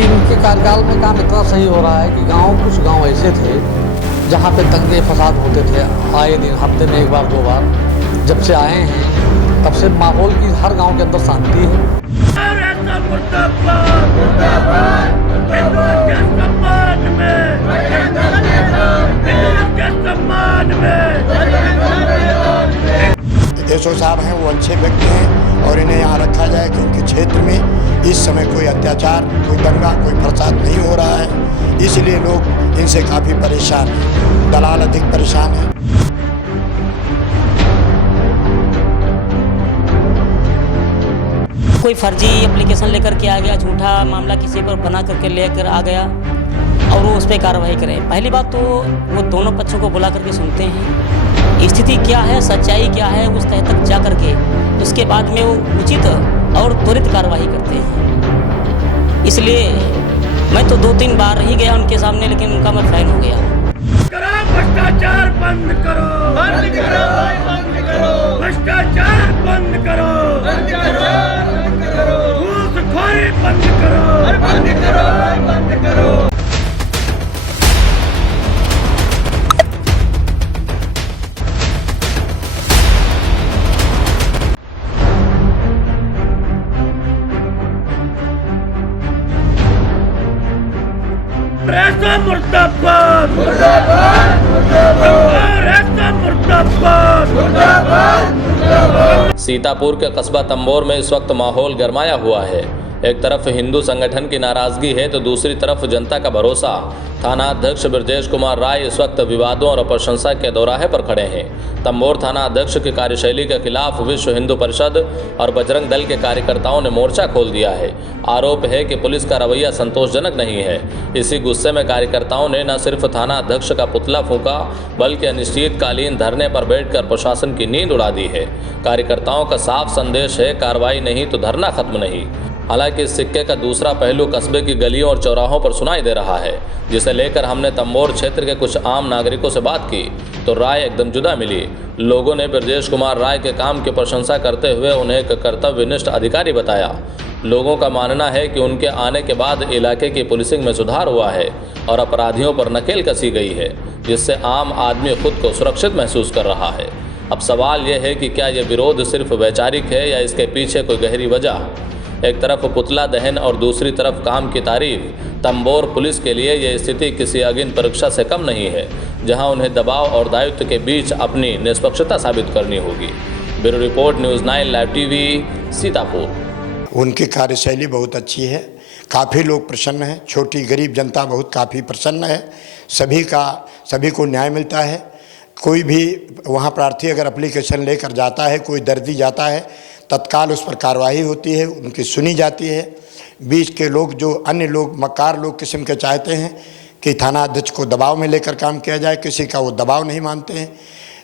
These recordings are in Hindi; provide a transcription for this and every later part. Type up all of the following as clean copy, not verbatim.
इनके कार्यकाल में काम इतना सही हो रहा है कि कुछ गांव ऐसे थे जहां पे दंगे फसाद होते थे आए दिन, हफ्ते में एक बार दो बार। जब से आए हैं तब से माहौल की हर गांव के अंदर शांति है। एसओ साहब हैं वो अच्छे व्यक्ति हैं और इन्हें यहाँ रखा जाए क्योंकि क्षेत्र में इस समय कोई अत्याचार, कोई दंगा, कोई फसाद नहीं हो रहा है, इसलिए लोग इनसे काफ़ी परेशान हैं। दलाल अधिक परेशान हैं। कोई फर्जी एप्लीकेशन लेकर के आ गया, झूठा मामला किसी पर बना करके लेकर आ गया और वो उस पर कार्रवाई करें। पहली बात तो वो दोनों पक्षों को बुला करके सुनते हैं, स्थिति क्या है, सच्चाई क्या है, उस तह तक जा करके उसके बाद में वो उचित और त्वरित कार्रवाई करते हैं। इसलिए मैं तो 2-3 बार ही गया उनके सामने, लेकिन उनका मैं फैन हो गया। भ्रष्टाचार बंद करो, बंद करो, बंद करो, भ्रष्टाचार बंद करो, बंद करो, बंद करो, घूसखोरी बंद करो, बंद करो, बंद करो। ऐसा मुर्दाबाद, मुर्दाबाद, मुर्दाबाद, ऐसा मुर्दाबाद, मुर्दाबाद, मुर्दाबाद। सीतापुर के कस्बा तंबोर में इस वक्त माहौल गरमाया हुआ है। एक तरफ हिंदू संगठन की नाराजगी है तो दूसरी तरफ जनता का भरोसा। थाना अध्यक्ष ब्रजेश कुमार राय इस वक्त विवादों और प्रशंसा के दौराहे पर खड़े हैं। तंबोर थाना अध्यक्ष की कार्यशैली के खिलाफ विश्व हिंदू परिषद और बजरंग दल के कार्यकर्ताओं ने मोर्चा खोल दिया है। आरोप है कि पुलिस का रवैया संतोषजनक नहीं है। इसी गुस्से में कार्यकर्ताओं ने न सिर्फ थाना अध्यक्ष का पुतला फूंका बल्कि अनिश्चितकालीन धरने पर बैठकर प्रशासन की नींद उड़ा दी है। कार्यकर्ताओं का साफ संदेश है, कार्रवाई नहीं तो धरना खत्म नहीं। हालांकि इस सिक्के का दूसरा पहलू कस्बे की गलियों और चौराहों पर सुनाई दे रहा है, जिसे लेकर हमने तंबोर क्षेत्र के कुछ आम नागरिकों से बात की तो राय एकदम जुदा मिली। लोगों ने ब्रजेश कुमार राय के काम की प्रशंसा करते हुए उन्हें एक कर्तव्यनिष्ठ अधिकारी बताया। लोगों का मानना है कि उनके आने के बाद इलाके की पुलिसिंग में सुधार हुआ है और अपराधियों पर नकेल कसी गई है, जिससे आम आदमी खुद को सुरक्षित महसूस कर रहा है। अब सवाल यह है कि क्या यह विरोध सिर्फ वैचारिक है या इसके पीछे कोई गहरी वजह। एक तरफ पुतला दहन और दूसरी तरफ काम की तारीफ। तंबोर पुलिस के लिए यह स्थिति किसी अग्नि परीक्षा से कम नहीं है, जहां उन्हें दबाव और दायित्व के बीच अपनी निष्पक्षता साबित करनी होगी। Bureau report, news 9 live TV, Sitapur. उनकी कार्यशैली बहुत अच्छी है, काफ़ी लोग प्रसन्न हैं। छोटी गरीब जनता बहुत काफ़ी प्रसन्न है। सभी को न्याय मिलता है। कोई भी वहाँ प्रार्थी अगर एप्लीकेशन लेकर जाता है, कोई दर्दी जाता है, तत्काल उस पर कार्रवाई होती है, उनकी सुनी जाती है। बीच के लोग जो अन्य लोग मक्कार लोग किस्म के चाहते हैं कि थाना अध्यक्ष को दबाव में लेकर काम किया जाए, किसी का वो दबाव नहीं मानते हैं,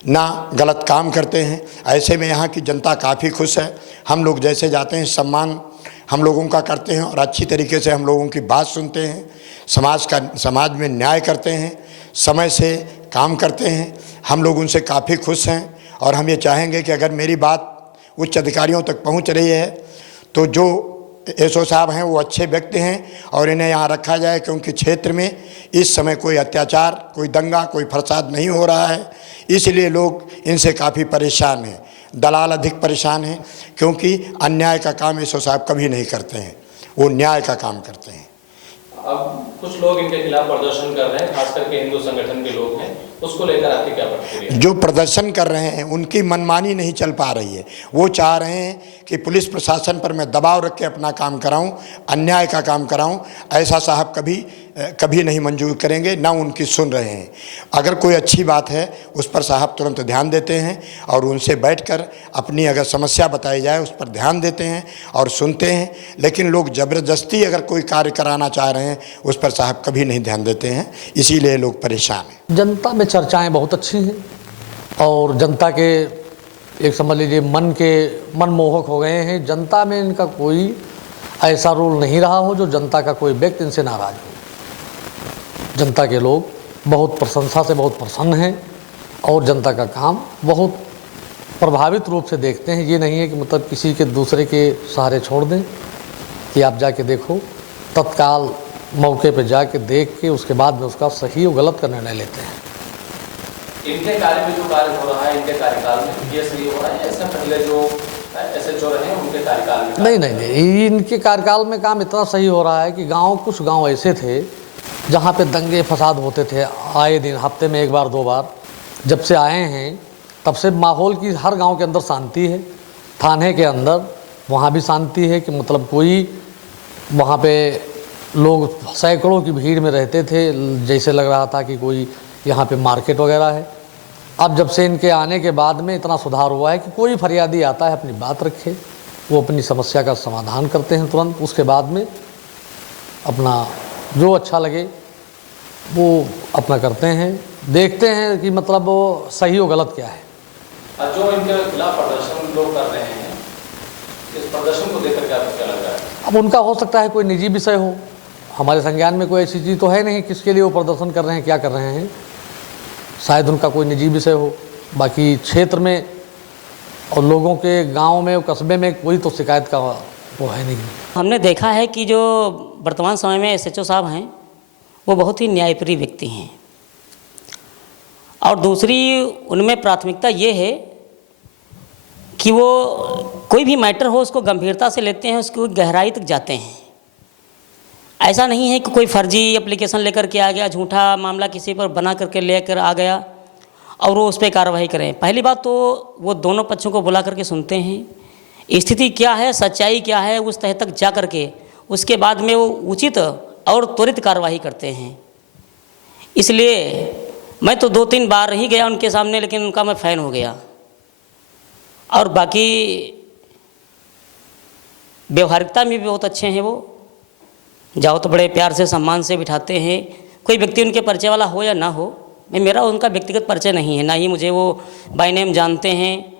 ना गलत काम करते हैं। ऐसे में यहाँ की जनता काफ़ी खुश है। हम लोग जैसे जाते हैं सम्मान हम लोगों का करते हैं और अच्छी तरीके से हम लोगों की बात सुनते हैं। समाज में न्याय करते हैं, समय से काम करते हैं। हम लोग उनसे काफ़ी खुश हैं और हम ये चाहेंगे कि अगर मेरी बात उच्च अधिकारियों तक पहुंच रही है तो जो एसओ साहब हैं वो अच्छे व्यक्ति हैं और इन्हें यहाँ रखा जाए क्योंकि क्षेत्र में इस समय कोई अत्याचार, कोई दंगा, कोई फसाद नहीं हो रहा है, इसलिए लोग इनसे काफ़ी परेशान हैं। दलाल अधिक परेशान हैं क्योंकि अन्याय का काम एसओ साहब कभी नहीं करते हैं, वो न्याय का काम करते हैं। अब कुछ लोग इनके खिलाफ प्रदर्शन कर रहे हैं, खास करके हिंदू संगठन के लोग हैं, उसको लेकर आपकी क्या प्रतिक्रिया? जो प्रदर्शन कर रहे हैं उनकी मनमानी नहीं चल पा रही है। वो चाह रहे हैं कि पुलिस प्रशासन पर मैं दबाव रख के अपना काम कराऊं, अन्याय का काम कराऊं। ऐसा साहब कभी कभी नहीं मंजूर करेंगे, ना उनकी सुन रहे हैं। अगर कोई अच्छी बात है उस पर साहब तुरंत ध्यान देते हैं और उनसे बैठकर अपनी अगर समस्या बताई जाए उस पर ध्यान देते हैं और सुनते हैं। लेकिन लोग ज़बरदस्ती अगर कोई कार्य कराना चाह रहे हैं उस पर साहब कभी नहीं ध्यान देते हैं, इसीलिए लोग परेशान हैं। जनता में चर्चाएं बहुत अच्छी हैं और जनता के एक समझ लीजिए मनमोहक हो गए हैं। जनता में इनका कोई ऐसा रोल नहीं रहा हो जो जनता का कोई व्यक्ति इनसे नाराज़ हो। जनता के लोग बहुत प्रशंसा से बहुत प्रसन्न हैं और जनता का काम बहुत प्रभावित रूप से देखते हैं। ये नहीं है कि मतलब किसी के दूसरे के सहारे छोड़ दें कि आप जाके देखो, तत्काल मौके पे जाके देख के उसके बाद में उसका सही और गलत का निर्णय लेते हैं। इनके कार्य में जो कार्य हो रहा है इनके कार्यकाल में ये सही हो रहा है, इससे पहले जो SHO रहे हैं उनके कार्यकाल में? नहीं, इनके कार्यकाल में काम इतना सही हो रहा है कि कुछ गांव ऐसे थे जहां पे दंगे फसाद होते थे आए दिन, हफ्ते में एक बार दो बार। जब से आए हैं तब से माहौल की हर गांव के अंदर शांति है। थाने के अंदर वहां भी शांति है कि मतलब कोई वहां पे लोग सैकड़ों की भीड़ में रहते थे, जैसे लग रहा था कि कोई यहाँ पे मार्केट वगैरह है। अब जब से इनके आने के बाद में इतना सुधार हुआ है कि कोई फरियादी आता है अपनी बात रखे, वो अपनी समस्या का समाधान करते हैं तुरंत। उसके बाद में अपना जो अच्छा लगे वो अपना करते हैं, देखते हैं कि मतलब वो सही और गलत क्या है। जो इनके खिलाफ प्रदर्शन लोग कर रहे हैं, इस प्रदर्शन को देखकर क्या लग रहा है? अब उनका हो सकता है कोई निजी विषय हो, हमारे संज्ञान में कोई ऐसी चीज़ तो है नहीं किसके लिए वो प्रदर्शन कर रहे हैं, क्या कर रहे हैं। शायद उनका कोई निजी विषय हो। बाकी क्षेत्र में और लोगों के गांव में और कस्बे में कोई तो शिकायत का वो है नहीं। हमने देखा है कि जो वर्तमान समय में SHO साहब हैं वो बहुत ही न्यायप्रिय व्यक्ति हैं और दूसरी उनमें प्राथमिकता ये है कि वो कोई भी मैटर हो उसको गंभीरता से लेते हैं, उसको गहराई तक जाते हैं। ऐसा नहीं है कि कोई फर्जी एप्लीकेशन लेकर के आ गया, झूठा मामला किसी पर बना करके लेकर आ गया और वो उस पर कार्रवाई करें। पहली बात तो वो दोनों पक्षों को बुला करके सुनते हैं, स्थिति क्या है, सच्चाई क्या है, उस तह तक जा करके उसके बाद में वो उचित और त्वरित कार्रवाई करते हैं। इसलिए मैं तो 2-3 बार ही गया उनके सामने, लेकिन उनका मैं फ़ैन हो गया। और बाकी व्यवहारिकता में भी बहुत अच्छे हैं। वो जाओ तो बड़े प्यार से सम्मान से बिठाते हैं। कोई व्यक्ति उनके परिचय वाला हो या ना हो, मेरा उनका व्यक्तिगत परिचय नहीं है, ना ही मुझे वो बाय नेम जानते हैं,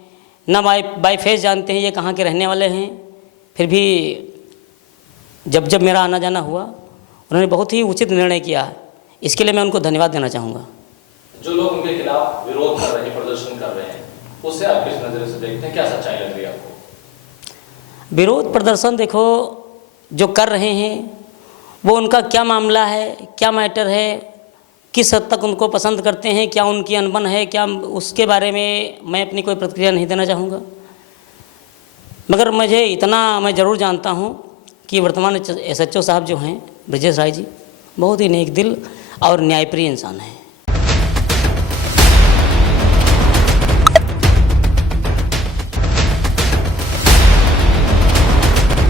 ना बाय फेस जानते हैं ये कहाँ के रहने वाले हैं। फिर भी जब मेरा आना जाना हुआ उन्होंने बहुत ही उचित निर्णय किया, इसके लिए मैं उनको धन्यवाद देना चाहूँगा। जो लोग उनके खिलाफ विरोध कर रहे हैं, प्रदर्शन कर रहे हैं, उससे आप किस नज़र से देखते हैं, क्या सच्चाई लग रही है आपको? विरोध प्रदर्शन देखो जो कर रहे हैं वो उनका क्या मामला है, क्या मैटर है, किस हद तक उनको पसंद करते हैं, क्या उनकी अनबन है, क्या, उसके बारे में मैं अपनी कोई प्रतिक्रिया नहीं देना चाहूँगा। मगर मुझे इतना मैं ज़रूर जानता हूँ कि वर्तमान SHO साहब जो हैं ब्रजेश राय जी बहुत ही नेक दिल और न्यायप्रिय इंसान हैं।